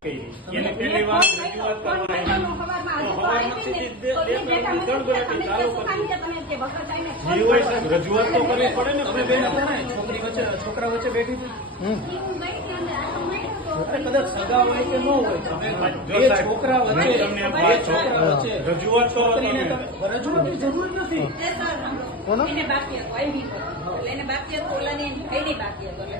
રજૂઆત તો કરવી પડે ને અમે બેન છોકરી વચ્ચે છોકરા વચ્ચે બેઠી કદાચ સગા હોય કે ન હોય છોકરા વચ્ચે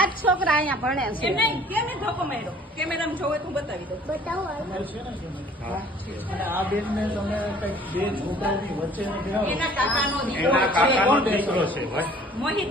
આ છોકરા અહીંયા ભણે છે એને કેમ એ ધક્કો માર્યો કેમ એમ જોવે તું બતાવી આ તમે કઈ એના કાકાનો દીકરો છે મોહિત